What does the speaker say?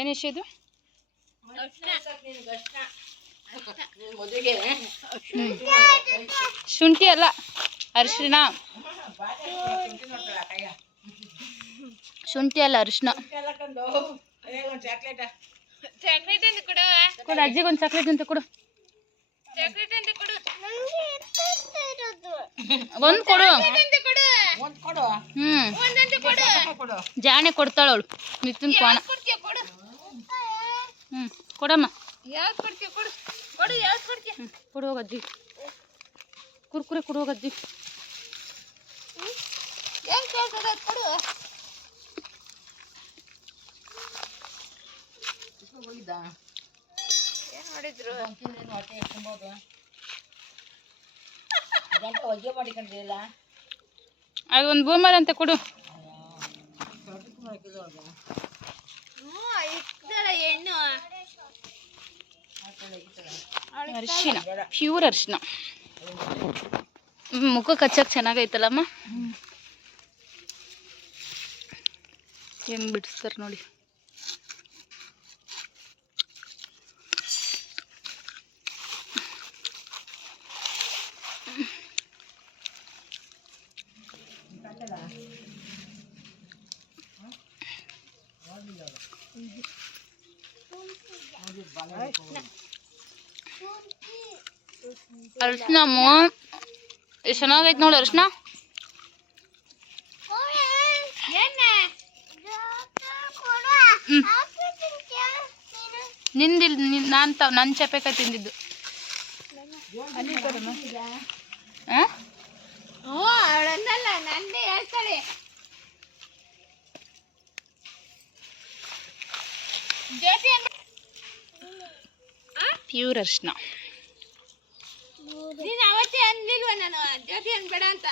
ಏನಿಷ್ಟು ಇದು? ಶುಂಠಿ ಅಲ್ಲ, ಅರಿಶಿಣ. ಶುಂಠಿ ಅಲ್ಲ, ಅರಿಶಿಣ. ಕೊಡು ಅಜ್ಜಿಗೊಂದು ಚಾಕ್ಲೇಟ್ ಅಂತ ಕೊಡು. ಒಂದು ಕೊಡು. ಜಾಣೆ ಕೊಡ್ತಾಳ ಅವಳು. ಮಿಥುನ್ ಕೋಣ. ಕೊಡಮ್ಮ. ಕೊಡು ಹೋಗಜ್ಜಿ. ಕುರ್ಕುರೆ ಕೊಡು ಹೋಗಜ್ಜಿ. ಏನ್ ಮಾಡಿದ್ರು? ಅದೊಂದು ಬೂಮರ್ ಅಂತ ಕೊಡು. ಅರಿಶಿಣ, ಪ್ಯೂರ್ ಅರಿಶಿಣ. ಮುಖಕ್ಕೆ ಹಚ್ಚಕ್ಕೆ ಚೆನ್ನಾಗೈತಲ್ಲಮ್ಮ. ಹೆಂಗ್ ಬಿಡಿಸ್ತಾರೆ ನೋಡಿ. ಅರಿಶಿನ ಎಷ್ಟು ಚೆನ್ನಾಗೈತೆ ನೋಡಿ ಅರಿಶಿನ. ನಿಂದಿಲ್ ನನ್ನ ಚಪೆಕಾಯಿ ತಿಂದಿದ್ದು. ಪ್ಯೂರ್ ಅರಿಶಿನ. ನೀನು ಅವತ್ತೇ ಅನ್ಲಿಲ್ವ ನಾನು ಜ್ಯೋತಿ ಅನ್ಬೇಡ ಅಂತ?